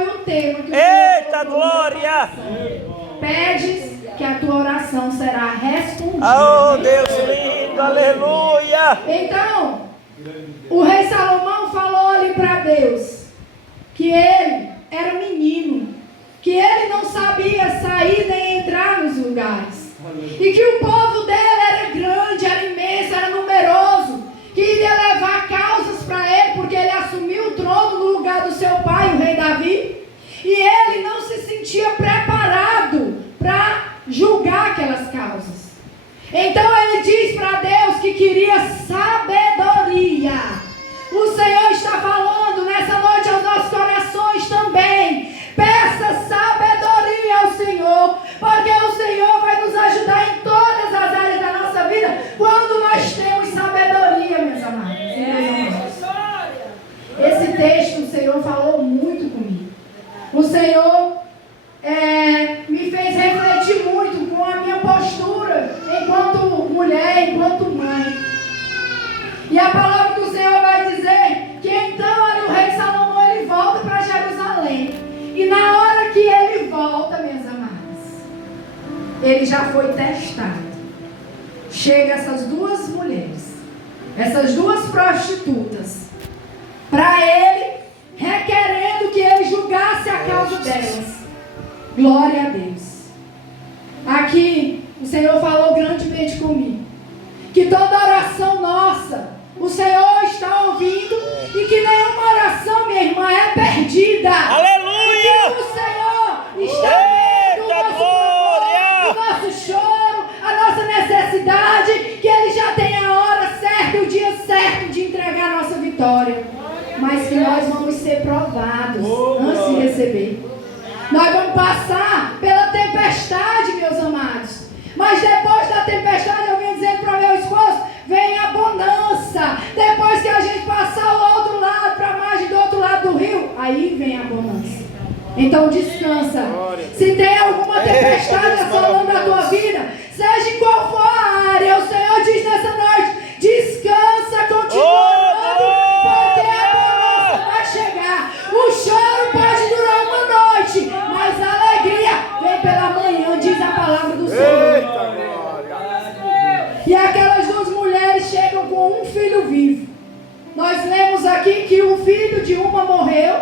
foi o tema que o Eita, glória! Pedes que a tua oração será respondida. Oh, Deus lindo, aleluia! Então, o rei Salomão falou ali para Deus que ele era menino, que ele não sabia sair nem entrar nos lugares, e que o povo dele era grande, era imenso, era numeroso, que iria levar causas para ele, porque ele assumiu o trono no lugar do seu pai, o rei Davi, e ele não se sentia preparado para julgar aquelas causas. Então ele diz para Deus que queria sabedoria. O Senhor está falando nessa noite aos nossos corações também. Peça sabedoria ao Senhor, porque o Senhor vai nos ajudar em todas as áreas da nossa vida quando nós temos sabedoria, meus amados e meus amados. Esse texto o Senhor falou muito comigo. O Senhor me fez refletir muito com a minha postura enquanto mulher, enquanto mãe. E a palavra do Senhor vai dizer que então ali o rei Salomão ele volta para Jerusalém. E na hora que ele volta, minhas amadas, ele já foi testado. Chega essas duas mulheres, essas duas prostitutas, para ele, requerendo que ele julgasse a causa delas. Glória a Deus. Aqui o Senhor falou grandemente comigo, que toda oração nossa o Senhor está ouvindo, e que nenhuma oração, minha irmã, é perdida. Aleluia! Que o Senhor está vendo o nosso clamor, o nosso choro, a nossa necessidade, que Ele já tem a hora certa, o dia certo de entregar a nossa vitória. Mas que nós vamos ser provados antes de receber. Nós vamos passar pela tempestade, meus amados. Mas depois da tempestade, eu venho dizendo para meu esposo, vem a bonança. Depois que a gente passar o outro lado, para a margem do outro lado do rio, aí vem a bonança. Então descansa. Se tem alguma tempestade assolando a tua vida, seja em qual for a área, o Senhor diz nessa noite, descansa, continua orando, porque a bonança vai chegar. O choro pode durar uma noite, mas a alegria vem pela manhã, diz a palavra do Senhor. E aquelas duas mulheres chegam com um filho vivo. Nós lemos aqui que o filho de uma morreu,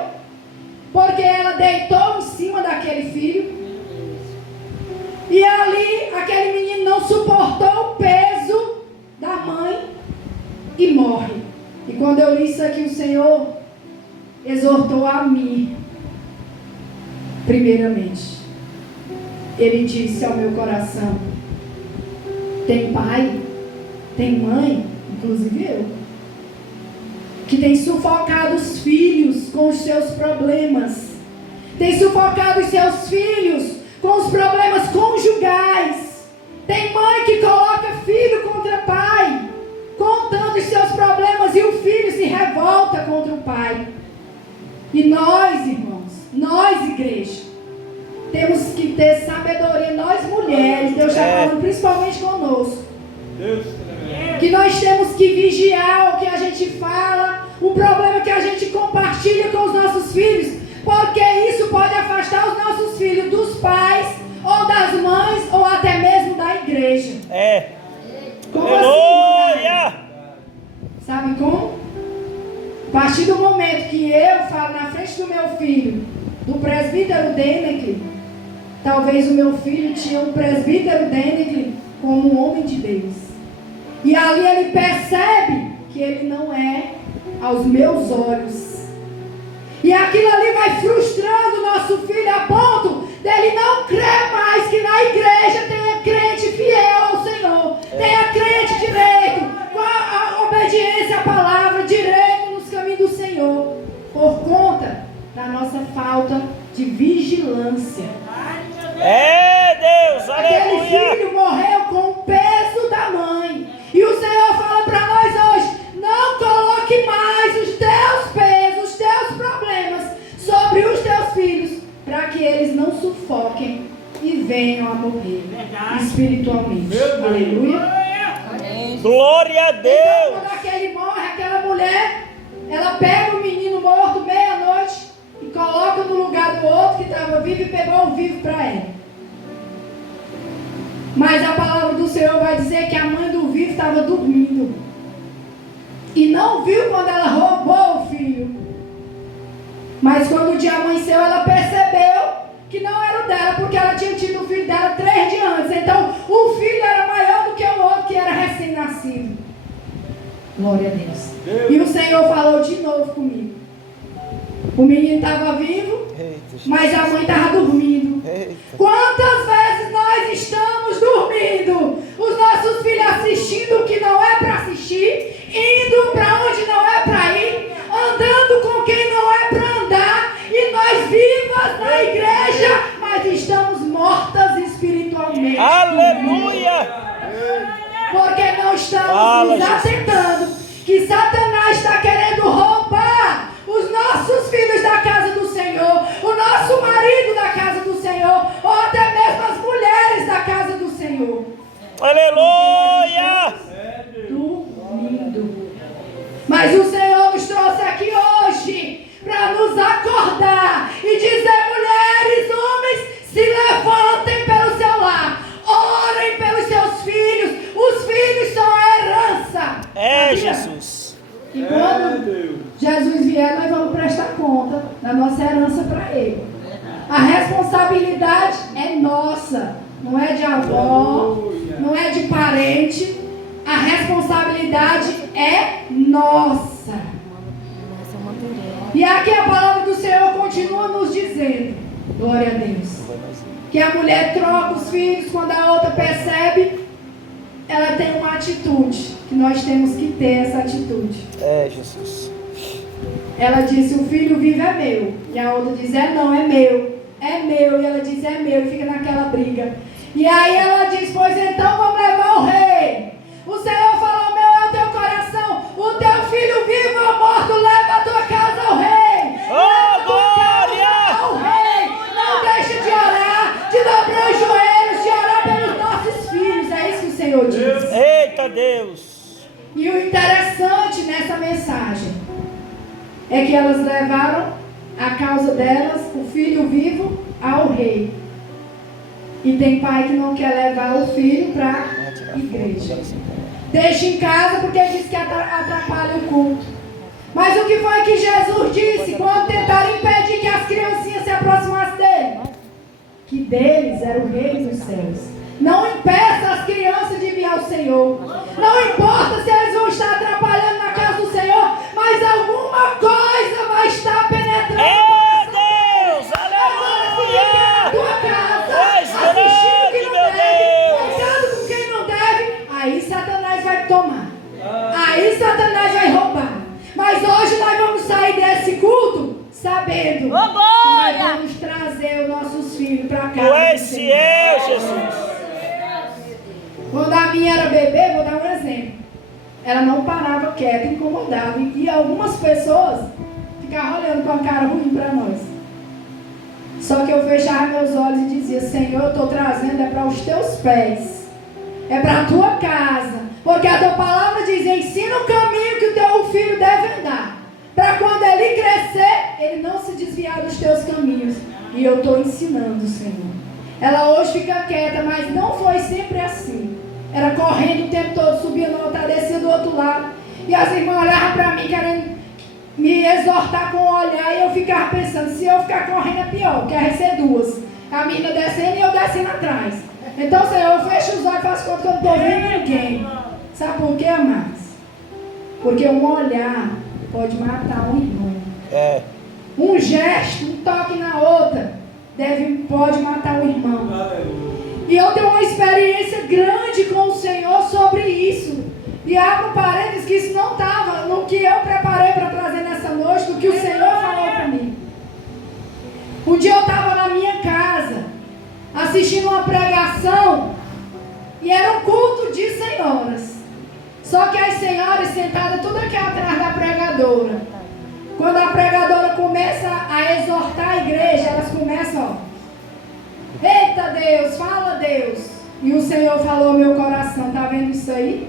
porque ela deitou em cima daquele filho. E ali, aquele menino não suportou o peso da mãe e morre. E quando eu li isso aqui, o Senhor exortou a mim, primeiramente. Ele disse ao meu coração, tem pai, tem mãe, inclusive eu, que tem sufocado os filhos com os seus problemas, tem sufocado os seus filhos com os problemas conjugais. Tem mãe que coloca filho contra pai, contando os seus problemas, e o filho se revolta contra o pai. E nós, irmãos, nós, igreja, temos que ter sabedoria, nós mulheres, Deus está falando principalmente conosco, que nós temos que vigiar o que a gente fala, o problema que a gente compartilha com os nossos filhos, porque isso pode afastar os nossos filhos dos pais, ou das mães, ou até mesmo da igreja. Como Aleluia! assim? Sabe como? A partir do momento que eu falo na frente do meu filho, do presbítero Denegli, talvez o meu filho tinha um presbítero Denegli como um homem de Deus. E ali ele percebe que ele não é aos meus olhos. E aquilo ali vai frustrando o nosso filho a ponto dele não crer mais que na igreja tenha crente fiel ao Senhor, tenha crente direito, com a obediência à palavra, direito nos caminhos do Senhor, por conta da nossa falta de vigilância. Deus, aleluia! Aquele filho morreu com o peso da mãe. E o Senhor fala para nós hoje, não coloque mais os teus pesos, os teus problemas sobre os teus filhos, para que eles não sufoquem e venham a morrer espiritualmente. Aleluia. Glória a Deus. Então, quando aquele morre, aquela mulher, ela pega o menino morto meia-noite e coloca no lugar do outro que estava vivo e pegou o vivo para ela. Mas a palavra do Senhor vai dizer que a mãe do vivo estava dormindo. E não viu quando ela roubou o filho. Mas quando o dia amanheceu, ela percebeu que não era o dela, porque ela tinha tido o filho dela 3 dias antes. Então, o filho era maior do que o outro, que era recém-nascido. Glória a Deus. E o Senhor falou de novo comigo. O menino estava vivo, mas a mãe estava dormindo. Quantas vezes nós estamos dormindo? Os nossos filhos assistindo o que não é para assistir, indo para onde não é para ir, andando com quem não é para andar, e nós vivas na igreja, mas estamos mortas espiritualmente. Aleluia! Porque não estamos nos atentando que Satanás está querendo roubar os nossos filhos da casa do Senhor, o nosso marido da casa do Senhor, ou até mesmo as mulheres da casa do Senhor. Aleluia! Dormindo. Mas o Senhor nos trouxe aqui hoje para nos acordar e dizer: mulheres, homens, se levantem pelo seu lar, orem pelos seus filhos. Os filhos são a herança. É, Sabia? Jesus. E quando Jesus vier, nós vamos prestar conta da nossa herança para Ele. A responsabilidade é nossa, não é de avó, não é de parente. A responsabilidade é nossa. E aqui a palavra do Senhor continua nos dizendo, glória a Deus, que a mulher troca os filhos quando a outra percebe. Ela tem uma atitude, que nós temos que ter essa atitude. É, Jesus. Ela disse: o filho vivo é meu. E a outra diz: é não, é meu. É meu. E ela diz: é meu. E fica naquela briga. E aí ela diz: pois então vamos levar o rei. O Senhor falou: meu é o teu coração. O teu filho vivo ou morto, leva a tua casa ao rei. Oh, glória! Ao rei. Não deixe de orar, de dobrar os joelhos, de orar pelos nossos filhos. É isso que o Senhor diz. Eita Deus! E o interessante nessa mensagem é que elas levaram a causa delas, o filho vivo, ao rei. E tem pai que não quer levar o filho para a igreja. Deixa em casa porque diz que atrapalha o culto. Mas o que foi que Jesus disse quando tentaram impedir que as criancinhas se aproximassem dele? Que deles era o rei dos céus. Não impeça as crianças de vir ao Senhor. Não importa se eles vão estar atrapalhando na casa do Senhor, mas alguma coisa vai estar penetrando. É Deus! Aleluia! Tua casa, És assistindo grande, que não meu deve, Deus! pegando com quem não deve, aí Satanás vai tomar. Aí Satanás vai roubar. Mas hoje nós vamos sair desse culto sabendo que nós vamos trazer os nossos filhos para cá. Tu és fiel, Jesus. Quando a minha era bebê, vou dar um exemplo. Ela não parava quieta, incomodava. E algumas pessoas ficavam olhando com a cara ruim para nós. Só que eu fechava meus olhos e dizia: Senhor, eu estou trazendo é para os teus pés. É para a tua casa. Porque a tua palavra diz: ensina o caminho que o teu filho deve andar. Para quando ele crescer, ele não se desviar dos teus caminhos. E eu estou ensinando, Senhor. Ela hoje fica quieta, mas não foi sempre assim. Era correndo o tempo todo, subia no altar, descia do outro lado. E as irmãs olhavam para mim, querendo me exortar com o olhar. E eu ficava pensando: se eu ficar correndo é pior, porque ia ser duas. A menina descendo e eu descendo atrás. Então, Senhor, eu fecho os olhos e faço conta que eu não estou vendo ninguém. Sabe por quê, amados? Porque um olhar pode matar um irmão. É. Um gesto, um toque na outra pode matar o irmão. E eu tenho uma experiência grande com o Senhor sobre isso. E abro parênteses que isso não estava no que eu preparei para trazer nessa noite, do que o Senhor falou para mim. Um dia eu estava na minha casa, assistindo uma pregação, e era um culto de senhoras. Só que as senhoras sentadas tudo aqui atrás da pregadora. Quando a pregadora começa a exortar a igreja, elas começam, ó: eita Deus, fala Deus. E o Senhor falou ao meu coração: tá vendo isso aí?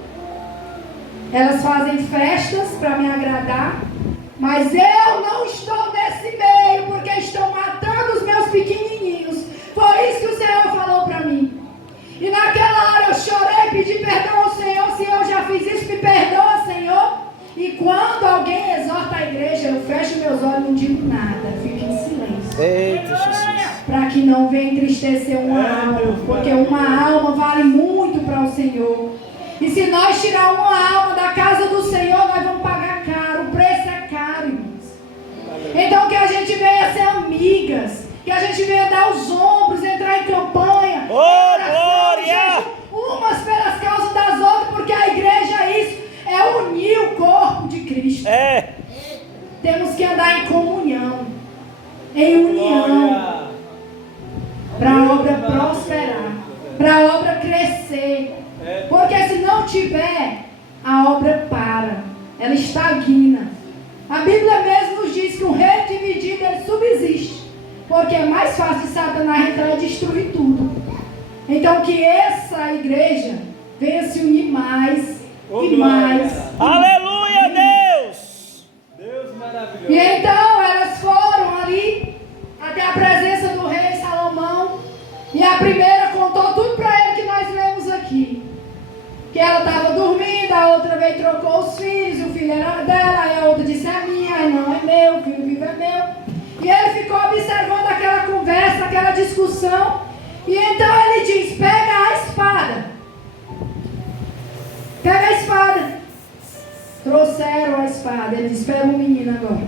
Elas fazem festas para me agradar, mas eu não estou nesse meio, porque estão matando os Eita, Jesus. Para que não venha entristecer uma alma, porque uma alma vale muito para o Senhor. E se nós tirar uma alma da casa do Senhor, nós vamos pagar caro. O preço é caro, irmãos. Então que a gente venha ser amigas, que a gente venha dar os ombros, entrar em campanha, Glória! umas pelas causas das outras, porque a igreja é isso, é unir o corpo de Cristo. É. Temos que andar em comunhão, em união, para a obra prosperar, para a obra crescer. Porque se não tiver, a obra para, ela estagna. A Bíblia mesmo nos diz que um reino dividido ele subsiste, porque é mais fácil de Satanás entrar e destruir tudo. Então que essa igreja venha se unir mais e mais. Aleluia, Deus! Deus maravilhoso. E então elas foram ali até a presença do rei Salomão. E a primeira contou tudo para ele que nós lemos aqui. Que ela estava dormindo, a outra veio e trocou os filhos, o filho era dela, aí a outra disse é minha, aí não é meu, o filho vivo é meu. E ele ficou observando aquela conversa, aquela discussão. E então ele diz, pega a espada. Pega a espada. Trouxeram a espada. Ele disse, pega o menino agora.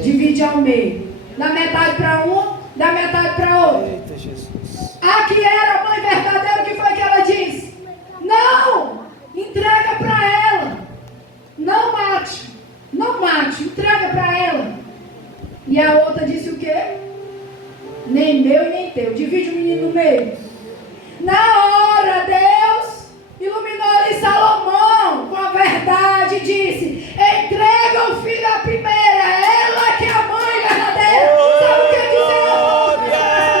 Divide ao meio. Dá metade para um, dá metade para outro. Eita, Jesus. A que era a mãe verdadeira, o que foi que ela disse? Não! Entrega para ela. Não mate. Não mate. Entrega para ela. E a outra disse o quê? Nem meu e nem teu. Divide o menino no meio. Na hora, Deus iluminou ali Salomão com a verdade e disse, entrega o filho à primeira. Ela que é a mãe verdadeira. Sabe o que o Senhor falou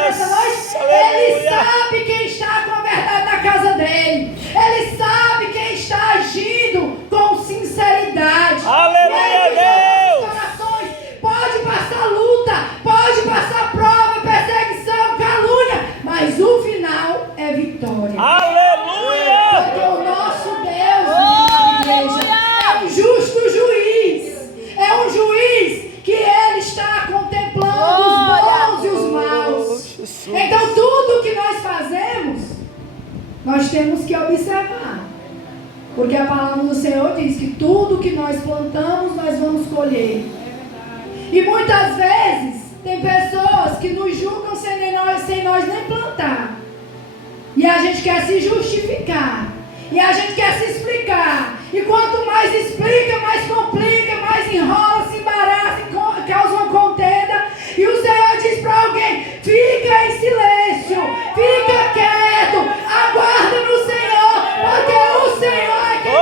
nessa noite? Ele sabe quem está com a verdade na casa dele. Ele sabe quem está agindo com sinceridade. Aleluia, Deus! Corações, pode passar luta, pode passar prova, perseguição, calúnia, mas o final é vitória. Aleluia! Porque o nosso Deus, igreja, é um justo juiz. É um juiz que ele está contemplando os bons e os maus. Então tudo que nós fazemos, nós temos que observar. Porque a palavra do Senhor diz que tudo que nós plantamos, nós vamos colher. E muitas vezes, tem pessoas que nos julgam sem nós nem plantar. E a gente quer se justificar. E a gente quer se explicar. E quanto mais explica, mais complica, mais enrola, se embaraça, causa uma contenda. E o Senhor diz para alguém, fica em silêncio, fica quieto, aguarda no Senhor, porque o Senhor é quem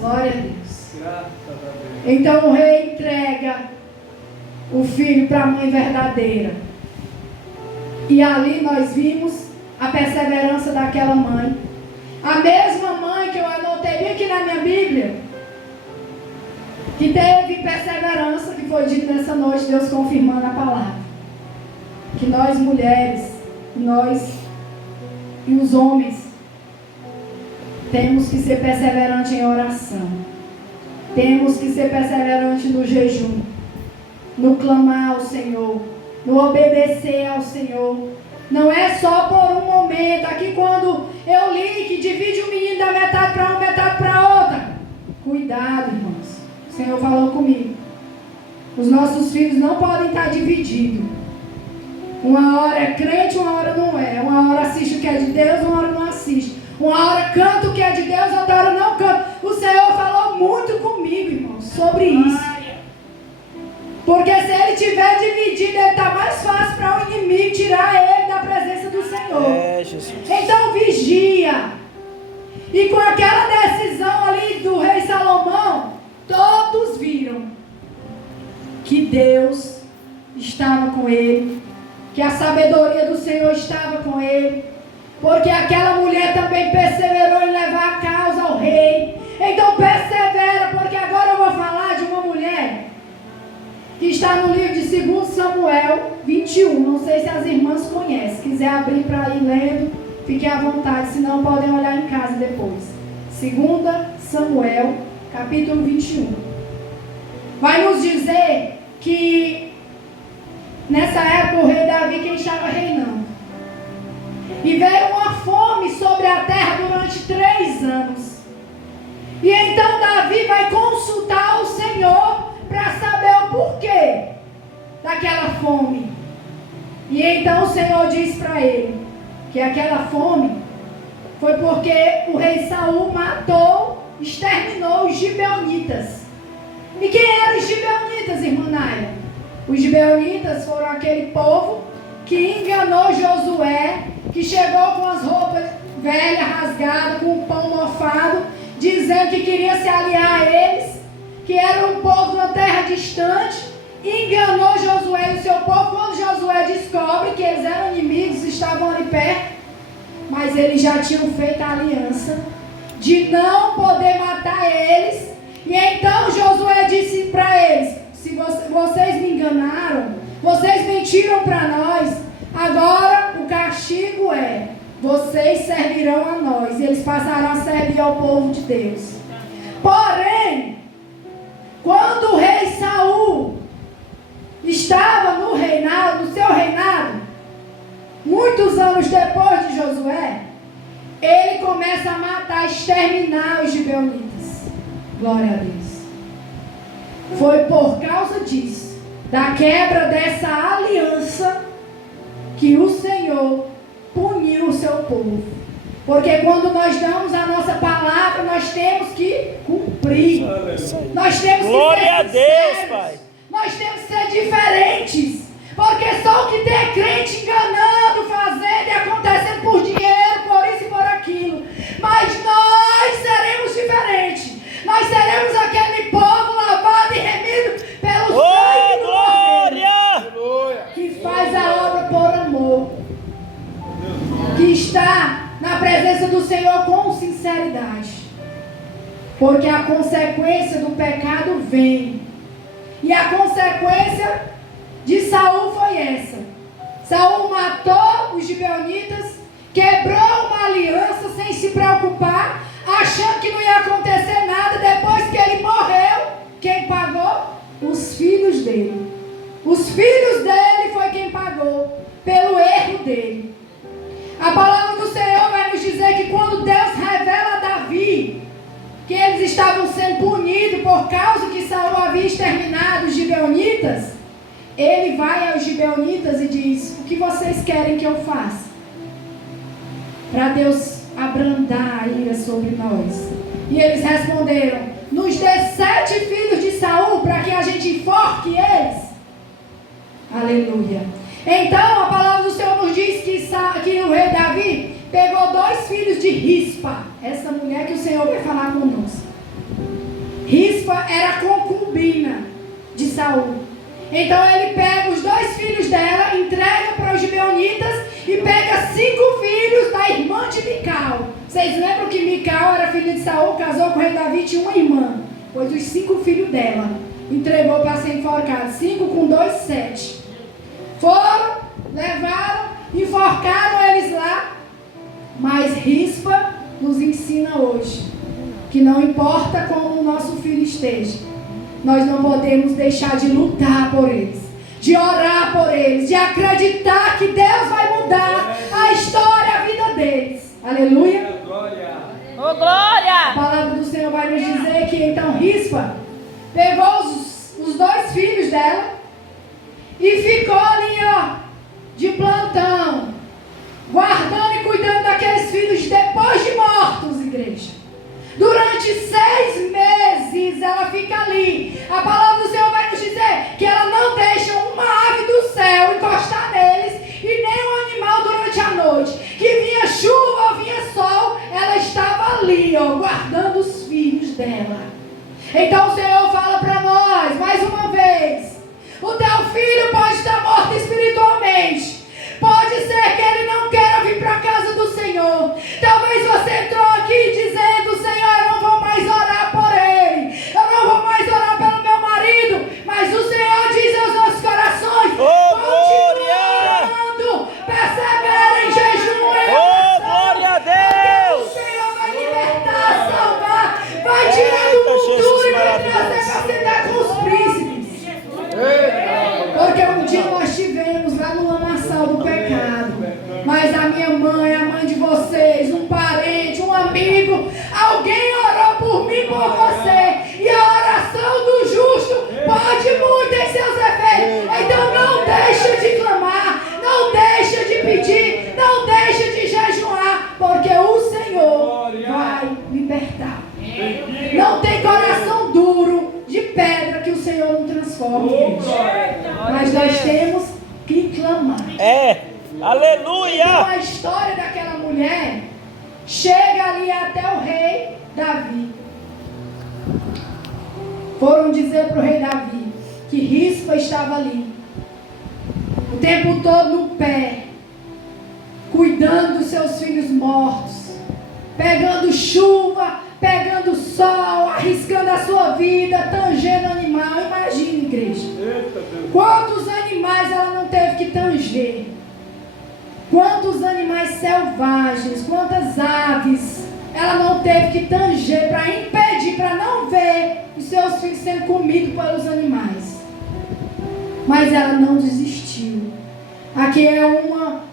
Glória a Deus. Então o rei entrega o filho para a mãe verdadeira. E ali nós vimos a perseverança daquela mãe. A mesma mãe que eu anotei bem aqui na minha Bíblia, que teve perseverança, que foi dito nessa noite, Deus confirmando a palavra. Que nós mulheres, nós e os homens, temos que ser perseverantes em oração. Temos que ser perseverantes no jejum, no clamar ao Senhor, no obedecer ao Senhor. Não é só por um momento. Aqui quando eu li que divide o menino da metade para uma, metade para outra. Cuidado, irmãos. O Senhor falou comigo. Os nossos filhos não podem estar divididos. Uma hora é crente, uma hora não é. Uma hora assiste o que é de Deus, uma hora não assiste. Uma hora canta o que é de Deus, outra hora não canta. O Senhor falou muito comigo, irmãos, sobre isso. Porque se ele tiver dividido, ele está mais fácil para o inimigo tirar ele da presença do Senhor. É, Jesus. Então vigia. E com aquela decisão ali do rei Salomão, todos viram que Deus estava com ele, que a sabedoria do Senhor estava com ele. Porque aquela mulher também perseverou em levar a causa ao rei. Então persevera, porque agora eu vou falar de uma mulher que está no livro de 2 Samuel 21. Não sei se as irmãs conhecem. Se quiser abrir para ir lendo, fiquem à vontade, senão podem olhar em casa depois. 2 Samuel, capítulo 21. vai nos dizer que nessa época o rei Davi quem estava reinando. E veio uma fome sobre a terra durante 3 anos. E então Davi vai consultar o Senhor para saber o porquê daquela fome. E então o Senhor diz para ele que aquela fome foi porque o rei Saul matou, exterminou os gibeonitas. E quem eram os gibeonitas, irmã Naila? Os gibeonitas foram aquele povo que enganou Josué, que chegou com as roupas velhas, rasgadas, com o pão mofado, dizendo que queria se aliar a eles, que era um povo na terra distante, enganou Josué e o seu povo. Quando Josué descobre que eles eram inimigos, estavam ali perto, mas eles já tinham feito a aliança de não poder matar eles. E então Josué disse para eles: se vocês me enganaram, vocês mentiram para nós, agora o castigo é: vocês servirão a nós. E eles passarão a servir ao povo de Deus. Porém, quando o rei Saul estava no reinado, no seu reinado, muitos anos depois de Josué, ele começa a matar, exterminar os gibeonitas. Glória a Deus. Foi por causa disso, da quebra dessa aliança, que o Senhor puniu o seu povo. Porque quando nós damos a nossa palavra, nós temos que cumprir. Nós temos Glória que ser a Deus, sinceros. Pai. Nós temos que ser diferentes. Porque só o que tem é crente enganando, fazendo e acontecendo por dinheiro, por isso e por aquilo. Mas nós seremos diferentes. Nós seremos aquele povo lavado e remido pelo sangue do Cordeiro, que faz a obra por amor, que está na presença do Senhor com sinceridade. Porque a consequência do pecado vem. E a consequência de Saul foi essa. Saul matou os gibeonitas, quebrou uma aliança sem se preocupar, achando que não ia acontecer nada. Depois que ele morreu, quem pagou? Os filhos dele. Os filhos dele foi quem pagou pelo erro dele. A palavra do Senhor vai nos dizer que quando Deus revela a Davi que eles estavam sendo punidos por causa que Saul havia exterminado os gibeonitas, ele vai aos gibeonitas e diz: o que vocês querem que eu faça para Deus abrandar a ira sobre nós? E eles responderam: nos dê 7 filhos de Saul para que a gente enforque eles. Aleluia. Então a palavra do Senhor nos diz que o rei Davi pegou 2 filhos de Rispa, essa mulher que o Senhor vai falar conosco. Rispa era concubina de Saul. Então ele pega os 2 filhos dela, entrega para os gibeonitas e pega 5 filhos da irmã de Mical. Vocês lembram que Mical era filha de Saul, casou com o rei Davi, tinha uma irmã. Pois os 5 filhos dela entregou para ser enforcado. 5 com 2, 7. Foram, levaram, enforcaram eles lá. Mas Rispa nos ensina hoje que não importa como o nosso filho esteja, nós não podemos deixar de lutar por eles, de orar por eles, de acreditar que Deus vai mudar a história, a vida deles. Aleluia. Oh, glória! A palavra do Senhor vai nos dizer que então Rispa pegou os 2 filhos dela e ficou ali, de plantão, guardando e cuidando daqueles filhos depois de mortos, igreja. Durante 6 meses ela fica ali. A palavra do Senhor vai nos dizer que ela não deixa uma ave do céu encostar neles e nem um animal durante a noite. Que vinha chuva, vinha sol, ela estava ali, guardando os filhos dela. Então o Senhor fala para nós, mais uma vez: o teu filho pode estar morto espiritualmente. Pode ser que ele não queira vir para a casa do Senhor. Talvez você entrou aqui dizendo: Senhor, eu não vou mais orar por ele, eu não vou mais orar pelo meu marido. Mas o Senhor Mas nós temos que clamar. É. Aleluia. Então a história daquela mulher chega ali até o rei Davi. Foram dizer para o rei Davi que Rispa estava ali, o tempo todo no pé, cuidando dos seus filhos mortos, pegando chuva, pegando sol, arriscando a sua vida, tangendo animal. Imagine, igreja, quantos animais ela não teve que tanger, quantos animais selvagens, quantas aves ela não teve que tanger para impedir, para não ver os seus filhos sendo comidos pelos animais. Mas ela não desistiu. Aqui é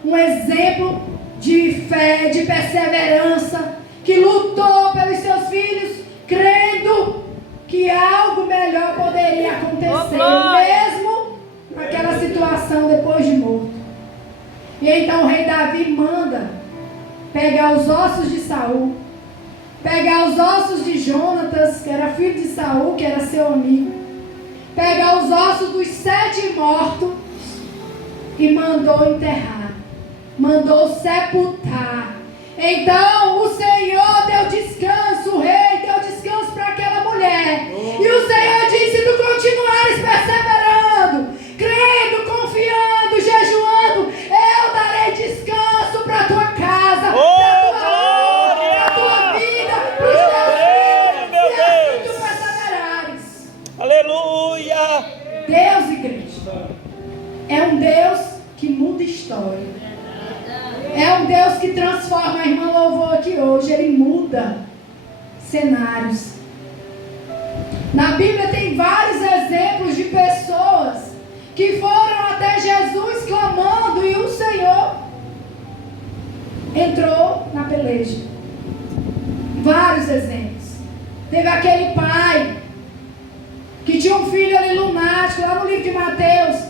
um exemplo de fé, de perseverança, que lutou pelos seus filhos, crendo que algo melhor poderia acontecer, mesmo naquela situação depois de morto. E então o rei Davi manda pegar os ossos de Saul, pegar os ossos de Jonatas, que era filho de Saul, que era seu amigo, pegar os ossos dos 7 mortos e mandou enterrar, mandou sepultar. Então o Senhor deu descanso, o rei deu descanso para aquela mulher. E o Senhor disse: se tu continuares perseverando, crendo, confiando, jejuando, eu darei descanso para a tua casa, para a tua alma, para a tua vida, para os teus filhos, se tu perseverares. Aleluia. Deus, igreja, é um Deus que muda história. É um Deus que transforma. A irmã louvou aqui hoje. Ele muda cenários. Na Bíblia tem vários exemplos de pessoas que foram até Jesus clamando e o Senhor entrou na peleja. Vários exemplos. Teve aquele pai que tinha um filho ali lunático, lá no livro de Mateus.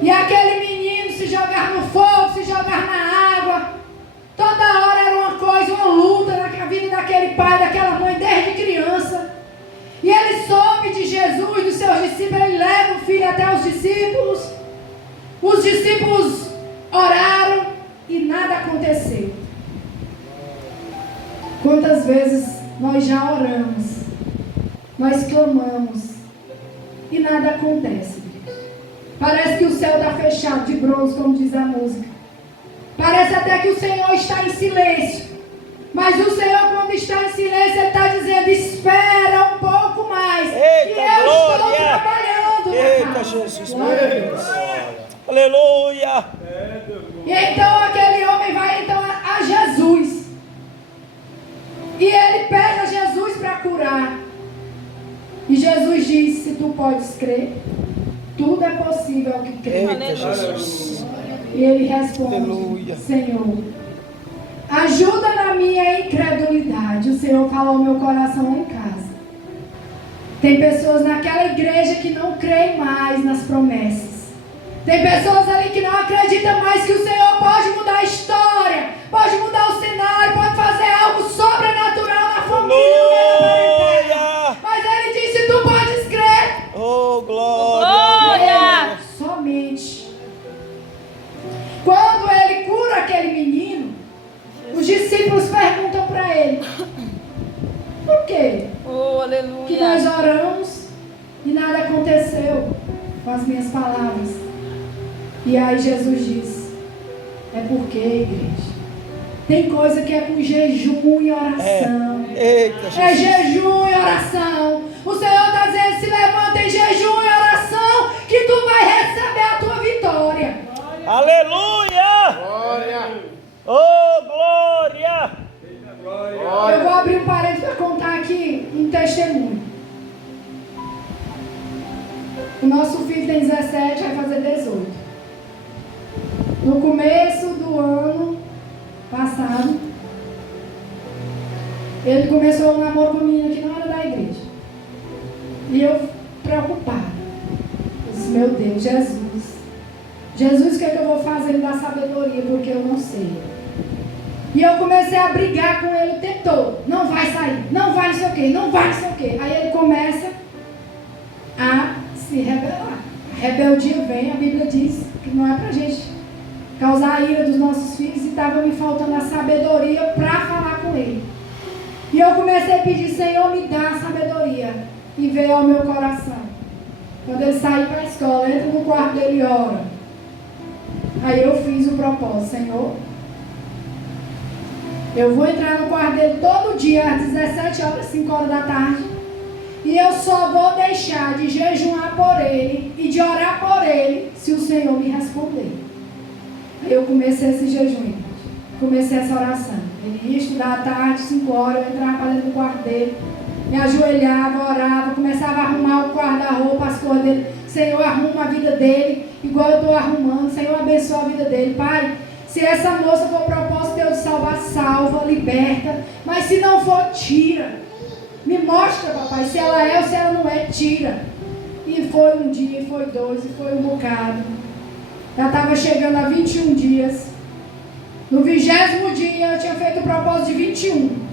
E aquele menino se jogar no fogo, se jogar na água. Toda hora era uma coisa, uma luta na vida daquele pai, daquela mãe, desde criança. E ele soube de Jesus, dos seus discípulos, ele leva o filho até os discípulos. Os discípulos oraram e nada aconteceu. Quantas vezes nós já oramos, nós clamamos e nada acontece. Parece que o céu está fechado de bronze, como diz a música. Parece até que o Senhor está em silêncio. Mas o Senhor, quando está em silêncio, Ele está dizendo: espera um pouco mais. Eita, e eu glória. estou trabalhando. Eita, Jesus. Aleluia. E então aquele homem vai então a Jesus. E ele pede a Jesus para curar. E Jesus diz: se tu podes crer, tudo é possível ao que crê. Eita, Jesus. E ele responde: Aleluia. Senhor, ajuda na minha incredulidade. O Senhor falou ao meu coração lá em casa. Tem pessoas naquela igreja que não creem mais nas promessas. Tem pessoas ali que não acreditam mais que o Senhor pode mudar a história, pode mudar o cenário, pode fazer algo sobrenatural na família, no meio da parentela. Mas ele disse: tu podes crer. Oh, glória. Glória. Somente. Quando ele cura aquele menino, os discípulos perguntam para ele: por quê? Oh, Que nós aleluia. oramos e nada aconteceu com as minhas palavras. E aí Jesus diz: é porque, igreja, tem coisa que é com jejum e oração. Eita, É Jesus. jejum e oração. O Senhor está dizendo: se levanta em jejum e oração, que tu vai receber a tua vitória. Aleluia. Glória! Oh, glória. Eu vou abrir um parênteses para contar aqui um testemunho. O nosso filho tem 17, vai fazer 18. No começo do ano passado, ele começou um namoro com uma menina que não era da igreja. E eu preocupada. Eu disse: meu Deus, Jesus, o que é que eu vou fazer? Me dá sabedoria, porque eu não sei. E eu comecei a brigar com ele o tempo todo. Não vai sair, não vai não sei o quê, não vai não sei o quê. Aí ele começa a se se rebelar. A rebeldia vem, a Bíblia diz que não é pra gente causar a ira dos nossos filhos, e estava me faltando a sabedoria para falar com ele. E eu comecei a pedir, Senhor, me dá a sabedoria. E veio ao meu coração. Quando ele sair para a escola, entra no quarto dele e ora. Aí eu fiz o propósito, Senhor, eu vou entrar no quarto dele todo dia, às 17 horas, 5 horas da tarde. E eu só vou deixar de jejuar por ele e de orar por ele se o Senhor me responder. Aí eu comecei esse jejum, comecei essa oração. Ele ia estudar à tarde, 5 horas, eu entrava para dentro do quarto dele, me ajoelhava, orava, começava a arrumar o guarda-roupa, as coisas dele. Senhor, arruma a vida dele, igual eu estou arrumando. Senhor, abençoa a vida dele. Pai, se essa moça for propósito Deus de salvar, salva, liberta. Mas se não for, tira. Me mostra, papai, se ela é ou se ela não é, tira. E foi um dia, e foi 2, e foi um bocado. Já estava chegando a 21 dias. No 20º dia, eu tinha feito o propósito de 21.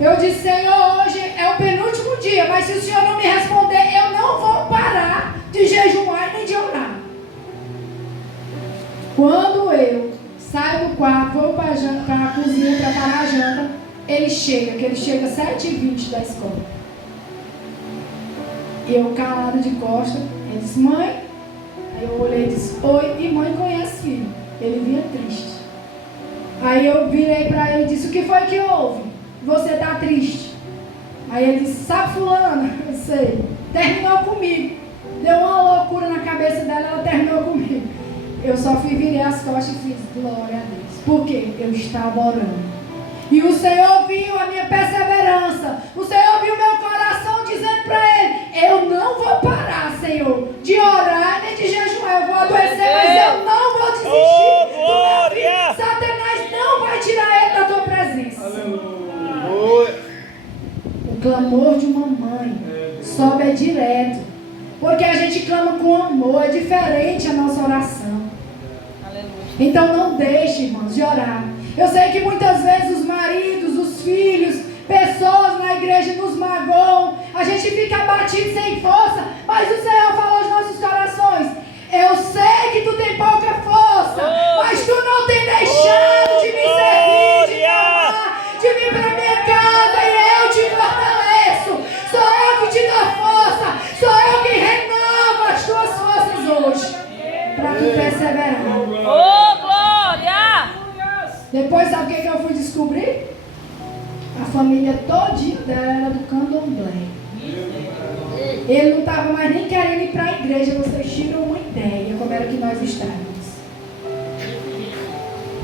Eu disse, Senhor, hoje é o penúltimo dia, mas se o Senhor não me responder, eu não vou parar de jejuar nem de orar. Quando eu saio do quarto, vou para a cozinha preparar a janta, ele chega 7h20 da escola. E eu calada de costa, ele disse, mãe. Aí eu olhei e disse, oi, e mãe conhece filho. Ele vinha triste. Aí eu virei para ele e disse, o que foi que houve? Você está triste? Aí ele disse, sabe fulana? Eu sei, terminou comigo. Deu uma loucura na cabeça dela, ela terminou comigo. Eu só virei as costas e fiz, glória a Deus. Por quê? Eu estava orando. E o Senhor viu a minha perseverança. O Senhor viu meu coração dizendo para ele, eu não vou parar, Senhor, de orar nem de jejuar. Eu vou adoecer, mas eu não vou desistir. Oh, glória! Satanás não vai tirar ele da tua presença. Aleluia! O clamor de uma mãe sobe direto. Porque a gente clama com amor, é diferente a nossa oração. Então não deixe, irmãos, de orar. Eu sei que muitas vezes os maridos, os filhos, pessoas na igreja nos magoam. A gente fica abatido sem força, mas o Senhor falou aos nossos corações, eu sei que tu tem pouca força, mas tu não tem deixado de me servir, de me amar, de vir para minha casa e eu te fortaleço. Sou eu que te dou força, sou eu que renovo as tuas forças hoje, para tu perseverar. Oh, glória! Depois, sabe o que eu fui descobrir? A família todinha dela era do candomblé. Ele não estava mais nem querendo ir para a igreja. Vocês tiram uma ideia como era que nós estávamos.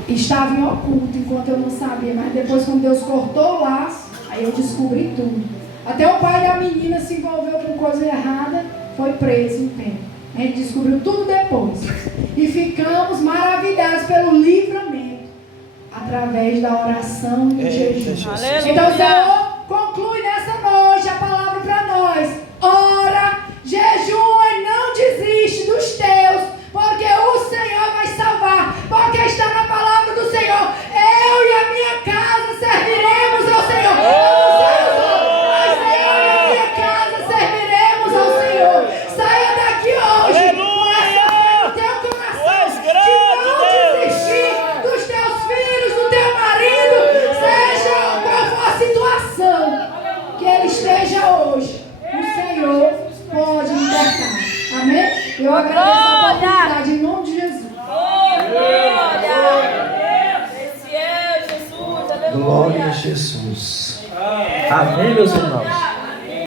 Estava em oculto enquanto eu não sabia. Mas depois, quando Deus cortou o laço, aí eu descobri tudo. Até o pai da menina se envolveu com coisa errada, foi preso um tempo. A gente descobriu tudo depois. E ficamos maravilhados pelo livramento. Através da oração e do jejum. Então o Senhor conclui nessa noite a palavra para nós. Ora, jejua e não desiste dos teus, porque o Senhor vai salvar. Porque está na palavra do Senhor. Eu e a minha casa serviremos ao Senhor. Mas eu e a minha casa serviremos ao Senhor. Saia daqui hoje. Aleluia! No teu coração. Tu és De grande, não Deus! desistir dos teus filhos, do teu marido, seja qual for a situação que ele esteja hoje, o Senhor pode libertar. Amém? Eu agradeço a oportunidade em nome de Jesus. Oh, glória! Esse é Jesus, aleluia! Glória a Jesus. Amém, meus irmãos.